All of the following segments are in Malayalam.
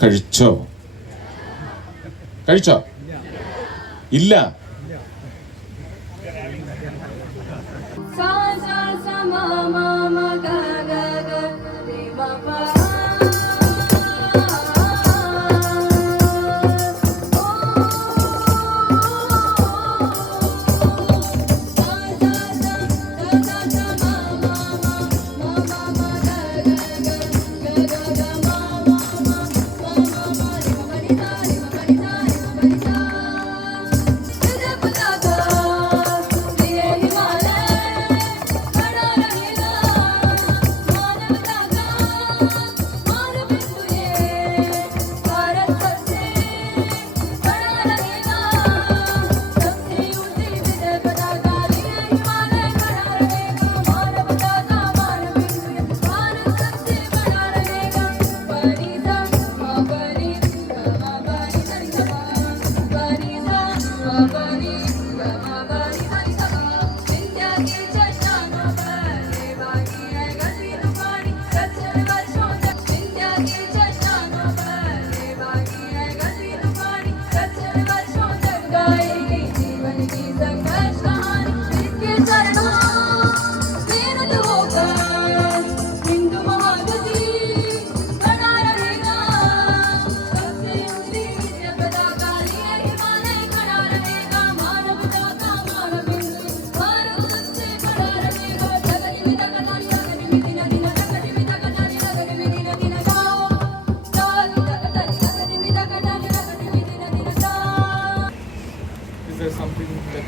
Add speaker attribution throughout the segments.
Speaker 1: കഴിച്ചോ കഴിച്ചോ ഇല്ല
Speaker 2: सा सा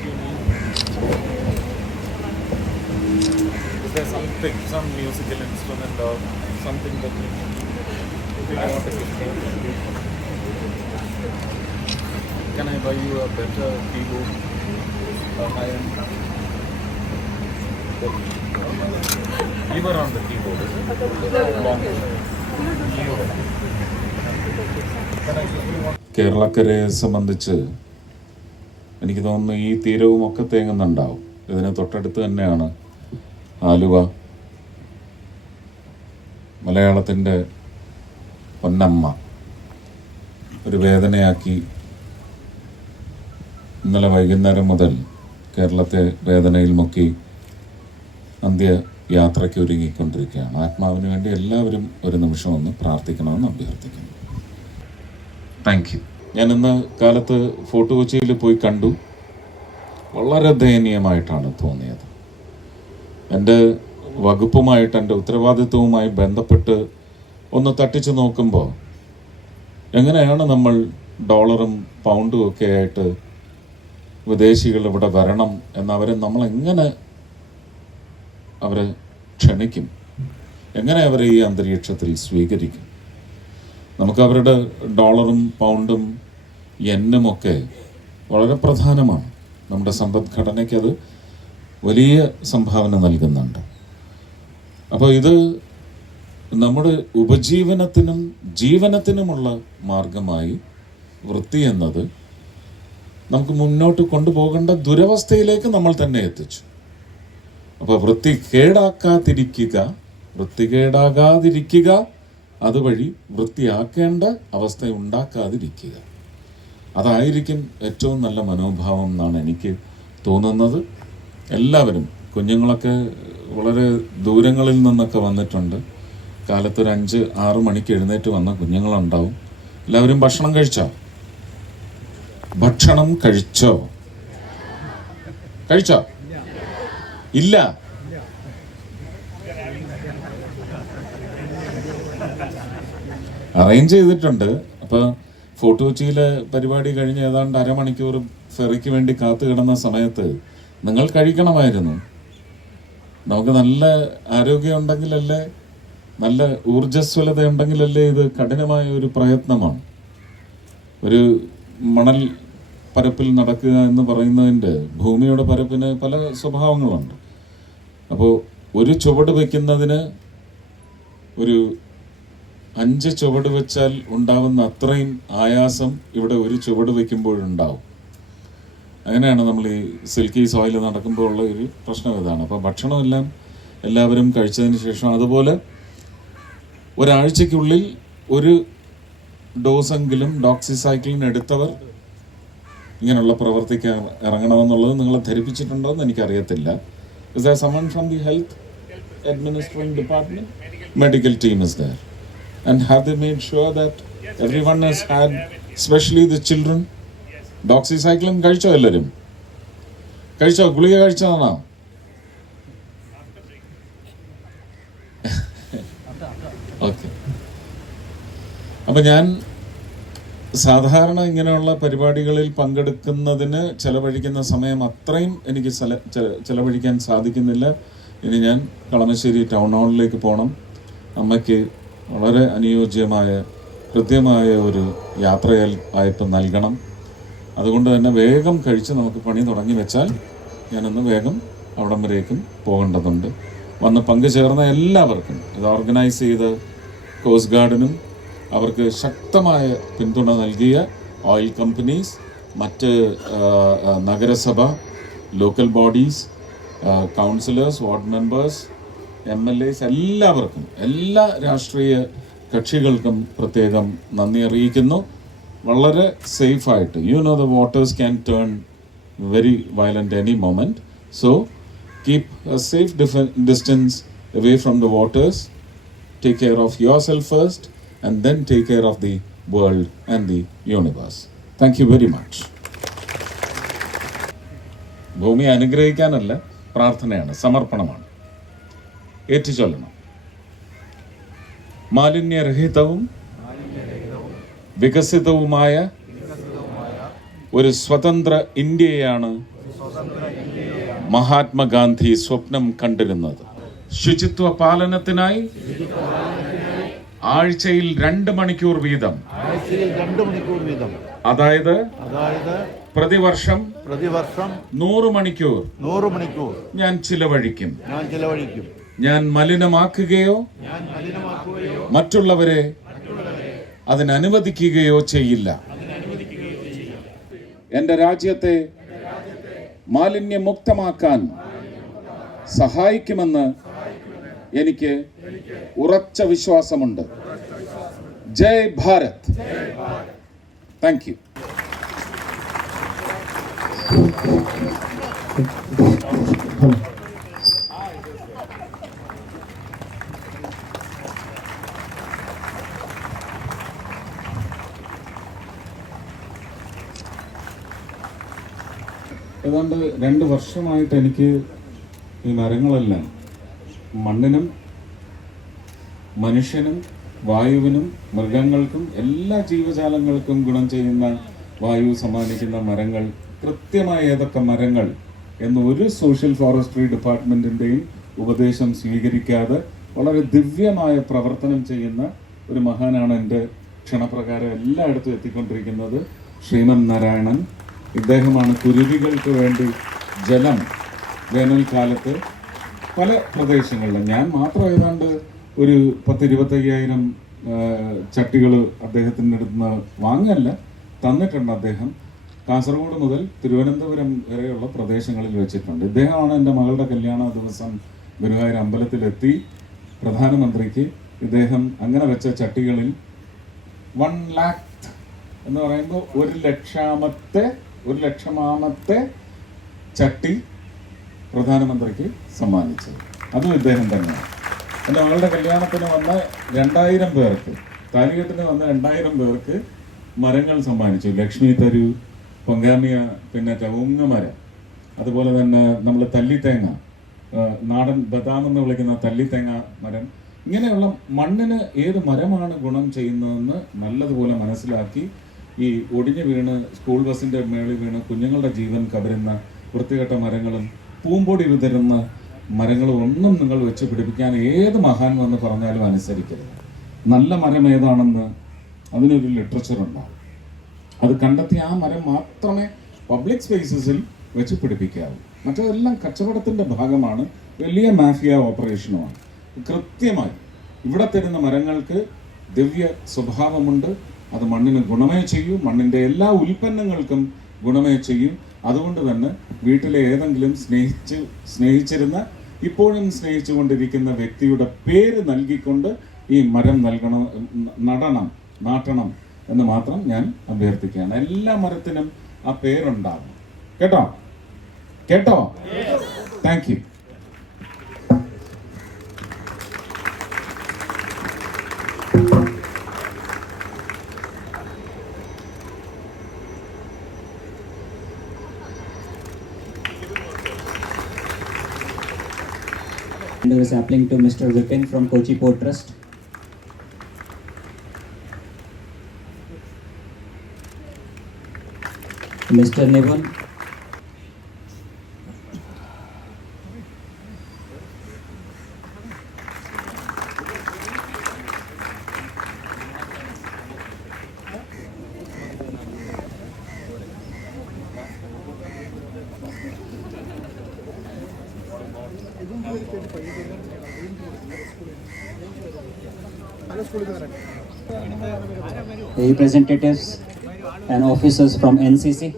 Speaker 3: Is there something, some musical instrument or something that you? You want to Can I buy you a better keyboard? A high-end? You were on the keyboard, is it? Long. You one?
Speaker 1: കേരളക്കരയെ സംബന്ധിച്ച് എനിക്ക് തോന്നുന്നു ഈ തീരവും ഒക്കെ തേങ്ങുന്നുണ്ടാവും. ഇതിന് തൊട്ടടുത്ത് തന്നെയാണ് ആലുവ. മലയാളത്തിന്റെ പൊന്നമ്മ ഒരു വേദനയാക്കി ഇന്നലെ വൈകുന്നേരം മുതൽ കേരളത്തെ വേദനയിൽ മുക്കി അന്ത്യ യാത്രയ്ക്ക് ഒരുങ്ങിക്കൊണ്ടിരിക്കുകയാണ്. ആത്മാവിന് വേണ്ടി എല്ലാവരും ഒരു നിമിഷം ഒന്ന് പ്രാർത്ഥിക്കണമെന്ന് അഭ്യർത്ഥിക്കുന്നു. താങ്ക് യു ഞാൻ ഇന്ന് കാലത്ത് ഫോർട്ട് കൊച്ചിയിൽ പോയി കണ്ടു. വളരെ ദയനീയമായിട്ടാണ് തോന്നിയത്. എന്റെ വകുപ്പുമായിട്ട് എന്റെ ഉത്തരവാദിത്വവുമായി ബന്ധപ്പെട്ട് ഒന്ന് തട്ടിച്ച് നോക്കുമ്പോൾ എങ്ങനെയാണ് നമ്മൾ ഡോളറും പൗണ്ടും ഒക്കെ ആയിട്ട് വിദേശികൾ ഇവിടെ വരണം എന്നവരെ നമ്മൾ എങ്ങനെ അവരെ ക്ഷണിക്കും? എങ്ങനെ അവരെ ഈ അന്തരീക്ഷത്തിൽ സ്വീകരിക്കും? നമുക്ക് അവരുടെ ഡോളറും പൗണ്ടും എന്നും ഒക്കെ വളരെ പ്രധാനമാണ്. നമ്മുടെ സമ്പദ്ഘടനയ്ക്ക് അത് വലിയ സംഭാവന നൽകുന്നുണ്ട്. അപ്പോൾ ഇത് നമ്മുടെ ഉപജീവനത്തിനും ജീവനത്തിനുമുള്ള മാർഗമായി വൃത്തി എന്നത് നമുക്ക് മുന്നോട്ട് കൊണ്ടുപോകേണ്ട ദുരവസ്ഥയിലേക്ക് നമ്മൾ തന്നെ എത്തിച്ചു. അപ്പോൾ വൃത്തി കേടാക്കാതിരിക്കുക വൃത്തികേടാകാതിരിക്കുക അതുവഴി വൃത്തിയാക്കേണ്ട അവസ്ഥ ഉണ്ടാക്കാതിരിക്കുക. അതായിരിക്കും ഏറ്റവും നല്ല മനോഭാവം എന്നാണ് എനിക്ക് തോന്നുന്നത്. എല്ലാവരും കുഞ്ഞുങ്ങളൊക്കെ വളരെ ദൂരങ്ങളിൽ നിന്നൊക്കെ വന്നിട്ടുണ്ട്. കാലത്തൊരു അഞ്ച് ആറ് മണിക്ക് എഴുന്നേറ്റ് വന്ന കുഞ്ഞുങ്ങളുണ്ടാവും. എല്ലാവരും ഭക്ഷണം കഴിച്ചോ? ഭക്ഷണം കഴിച്ചോ? കഴിച്ചോ? ഇല്ല. അറേഞ്ച് ചെയ്തിട്ടുണ്ട്. അപ്പോൾ ഫോർട്ട് കൊച്ചിയിലെ പരിപാടി കഴിഞ്ഞ് ഏതാണ്ട് അരമണിക്കൂർ ഫെറിക്ക് വേണ്ടി കാത്തു കിടന്ന സമയത്ത് നിങ്ങൾ കഴിക്കണമായിരുന്നു. നമുക്ക് നല്ല ആരോഗ്യം ഉണ്ടെങ്കിലല്ലേ നല്ല ഊർജസ്വലത ഉണ്ടെങ്കിലല്ലേ ഇത് കഠിനമായ ഒരു പ്രയത്നമാണ്. ഒരു മണൽ പരപ്പിൽ നടക്കുക എന്ന് പറയുന്നതിന്റെ ഭൂമിയുടെ പരപ്പിന് പല സ്വഭാവങ്ങളുണ്ട്. അപ്പോൾ ഒരു ചുവട് വയ്ക്കുന്നതിന് ഒരു അഞ്ച് ചുവട് വെച്ചാൽ ഉണ്ടാവുന്ന അത്രയും ആയാസം ഇവിടെ ഒരു ചുവട് വയ്ക്കുമ്പോഴുണ്ടാവും. അങ്ങനെയാണ് നമ്മൾ ഈ സിൽക്കി സോയിൽ നടക്കുമ്പോൾ ഉള്ള ഒരു പ്രശ്നം ഇതാണ്. അപ്പോൾ ഭക്ഷണമെല്ലാം എല്ലാവരും കഴിച്ചതിന് ശേഷം അതുപോലെ ഒരാഴ്ചയ്ക്കുള്ളിൽ ഒരു ഡോസെങ്കിലും ഡോക്സിസൈക്ലിൻ എടുത്തവർ ഇങ്ങനെയുള്ള പ്രവർത്തിക്കാൻ ഇറങ്ങണമെന്നുള്ളത് നിങ്ങളെ ധരിപ്പിച്ചിട്ടുണ്ടോ എന്ന് എനിക്കറിയത്തില്ല. Is there someone from the health administration department medical team is there and have they made sure that everyone has had, especially the children, doxycycline കഴിച്ചോ എല്ലാവരും കഴിച്ചോ? ഗുളിക കഴിച്ചതാണോ ഓക്കെ അപ്പൊ ഞാൻ സാധാരണ ഇങ്ങനെയുള്ള പരിപാടികളിൽ പങ്കെടുക്കുന്നതിന് ചെലവഴിക്കുന്ന സമയം അത്രയും എനിക്ക് ചെലവഴിക്കാൻ സാധിക്കുന്നില്ല. ഇനി ഞാൻ കളമശ്ശേരി ടൗൺ ഹാളിലേക്ക് പോകണം അമ്മയ്ക്ക് വളരെ അനുയോജ്യമായ കൃത്യമായ ഒരു യാത്രയിൽ നൽകണം. അതുകൊണ്ട് തന്നെ വേഗം കഴിച്ച് നമുക്ക് പണി തുടങ്ങി വെച്ചാൽ ഞാനൊന്ന് വേഗം അവിടം വരേക്കും പോകേണ്ടതുണ്ട്. വന്ന് പങ്കുചേർന്ന എല്ലാവർക്കും ഇത് ഓർഗനൈസ് ചെയ്ത് കോസ്റ്റ് ഗാർഡിനും അവർക്ക് ശക്തമായ പിന്തുണ നൽകിയ ഓയിൽ കമ്പനീസ് മറ്റ് നഗരസഭ local bodies councillors ward members M L As എല്ലാവർക്കും എല്ലാ രാഷ്ട്രീയ കക്ഷികൾക്കും പ്രത്യേകം നന്ദി അറിയിക്കുന്നു വളരെ സേഫായിട്ട് you know the voters can turn very violent any moment so keep a safe distance away from the voters take of yourself first and then take care of the world and the universe. Thank you very much. ഭൂമി അനുഗ്രഹിക്കാനല്ല പ്രാർത്ഥനയാണ് സമർപ്പണമാണ് ഏറ്റുചൊല്ലണം. മാലിന്യരഹിതവും വികസിതവുമായ ഒരു സ്വതന്ത്ര ഇന്ത്യയാണ് മഹാത്മാഗാന്ധി സ്വപ്നം കണ്ടിരുന്നത്. ശുചിത്വ പാലനത്തിനായി ആഴ്ചയിൽ രണ്ട് മണിക്കൂർ വീതം. അതായത് പ്രതിവർഷം
Speaker 4: പ്രതിവർഷം
Speaker 1: നൂറ് മണിക്കൂർ
Speaker 4: നൂറ് മണിക്കൂർ.
Speaker 1: ഞാൻ ചിലവഴിക്കും.
Speaker 4: ഞാൻ ചെലവഴിക്കും.
Speaker 1: ഞാൻ മലിനമാക്കുകയോ
Speaker 4: ഞാൻ മലിനമാക്കുകയോ
Speaker 1: മറ്റുള്ളവരെ അതിനനുവദിക്കുകയോ ചെയ്യില്ല. എന്റെ രാജ്യത്തെ മാലിന്യമുക്തമാക്കാൻ സഹായിക്കുമെന്ന് എനിക്ക് ഉറച്ച വിശ്വാസമുണ്ട്. ജയ് ഭാരത്. താങ്ക് യു ഏതാണ്ട് രണ്ട് വർഷമായിട്ട് എനിക്ക് ഈ മരങ്ങളെല്ലാം മണ്ണിനും മനുഷ്യനും വായുവിനും മൃഗങ്ങൾക്കും എല്ലാ ജീവജാലങ്ങൾക്കും ഗുണം ചെയ്യുന്ന വായു സമ്മാനിക്കുന്ന മരങ്ങൾ കൃത്യമായ ഏതൊക്കെ മരങ്ങൾ എന്ന് ഒരു സോഷ്യൽ ഫോറസ്ട്രി ഡിപ്പാർട്ട്മെന്റിന്റെയും ഉപദേശം സ്വീകരിക്കാതെ വളരെ ദിവ്യമായ പ്രവർത്തനം ചെയ്യുന്ന ഒരു മഹാനാണ് എന്റെ ക്ഷണപ്രകാരം എല്ലായിടത്തും എത്തിക്കൊണ്ടിരിക്കുന്നത് ശ്രീമൻ നാരായണൻ. ഇദ്ദേഹമാണ് കുരുവികൾക്ക് വേണ്ടി ജലം വേനൽക്കാലത്ത് പല പ്രദേശങ്ങളിലും. ഞാൻ മാത്രം ഏതാണ്ട് ഒരു പത്തിരുപത്തയ്യായിരം ചട്ടികൾ അദ്ദേഹത്തിന്റെ അടുത്ത് നിന്ന് വാങ്ങല്ല. തന്നിട്ടുണ്ട് അദ്ദേഹം. കാസർഗോഡ് മുതൽ തിരുവനന്തപുരം വരെയുള്ള പ്രദേശങ്ങളിൽ വെച്ചിട്ടുണ്ട്. ഇദ്ദേഹമാണ് എന്റെ മകളുടെ കല്യാണ ദിവസം ഗുരുവായൂർ അമ്പലത്തിലെത്തി. പ്രധാനമന്ത്രിക്ക് ഇദ്ദേഹം അങ്ങനെ വെച്ച ചട്ടികളിൽ വൺ ലാക്ക് എന്ന് പറയുമ്പോൾ ഒരു ലക്ഷാമത്തെ ഒരു ലക്ഷമാമത്തെ ചട്ടി പ്രധാനമന്ത്രിക്ക് സമ്മാനിച്ചത്. അതും ഇദ്ദേഹം തന്നെയാണ്. എന്റെ മകളുടെ കല്യാണത്തിന് വന്ന രണ്ടായിരം പേർക്ക് താലികെട്ടിന് വന്ന രണ്ടായിരം പേർക്ക് മരങ്ങൾ സമ്മാനിച്ചു. ലക്ഷ്മി തരു പൊങ്കാമിയ പിന്നെ ചവുങ്ങ മരം. അതുപോലെ തന്നെ നമ്മൾ തല്ലിത്തേങ്ങ നാടൻ ബദാം എന്ന് വിളിക്കുന്ന തല്ലിത്തേങ്ങ മരം. ഇങ്ങനെയുള്ള മണ്ണിന് ഏത് മരമാണ് ഗുണം ചെയ്യുന്നതെന്ന് നല്ലതുപോലെ മനസ്സിലാക്കി ഈ ഒടിഞ്ഞു വീണ് സ്കൂൾ ബസ്സിന്റെ മേളിൽ വീണ് കുഞ്ഞുങ്ങളുടെ ജീവൻ കവരുന്ന വൃത്തികെട്ട മരങ്ങളും പൂമ്പൊടി വിതരുന്ന മരങ്ങളും ഒന്നും നിങ്ങൾ വെച്ച് പിടിപ്പിക്കാൻ ഏത് മഹാൻ എന്ന് പറഞ്ഞാലും അനുസരിക്കരുത്. നല്ല മരം ഏതാണെന്ന് അതിനൊരു ലിറ്ററേച്ചർ ഉണ്ടാവും അത് കണ്ടെത്തി ആ മരം മാത്രമേ പബ്ലിക് സ്പേസസിൽ വെച്ച് പിടിപ്പിക്കാവൂ. മറ്റതെല്ലാം കച്ചവടത്തിന്റെ ഭാഗമാണ് വലിയ മാഫിയ ഓപ്പറേഷനുമാണ് കൃത്യമായി ഇവിടെ തരുന്ന മരങ്ങൾക്ക് ദിവ്യ സ്വഭാവമുണ്ട് അത് മണ്ണിന് ഗുണമേ ചെയ്യൂ മണ്ണിന്റെ എല്ലാ ഉൽപ്പന്നങ്ങൾക്കും ഗുണമേ ചെയ്യും. അതുകൊണ്ട് തന്നെ വീട്ടിലെ ഏതെങ്കിലും സ്നേഹിച്ച് സ്നേഹിച്ചിരുന്ന ഇപ്പോഴും സ്നേഹിച്ചുകൊണ്ടിരിക്കുന്ന വ്യക്തിയുടെ പേര് നൽകിക്കൊണ്ട് ഈ മരം നൽകണം നടണം നാട്ടണം
Speaker 5: എന്ന് മാത്രം ഞാൻ അഭ്യർത്ഥിക്കുകയാണ്. എല്ലാ മരത്തിനും ആ പേരുണ്ടാകും. കേട്ടോ? കേട്ടോ? Thank you
Speaker 6: is happening to Mr. Vipin from Kochi Port Trust. Mr. Nivan. Representatives and officers from NCC.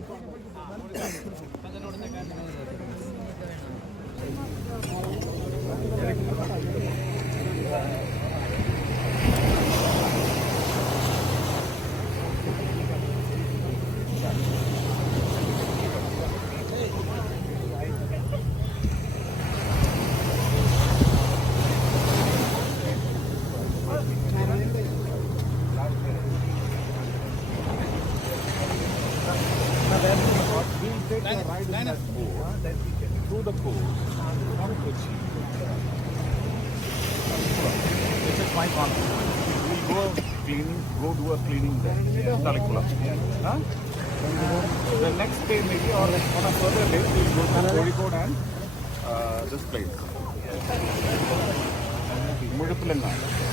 Speaker 1: Through the not Kochi. This is my confidence. We'll go cleaning, go do a cleaning there, Talikulam. Huh? The next day maybe or on a further day we'll go to Kozhikode and uh, this place. Mudupilanga.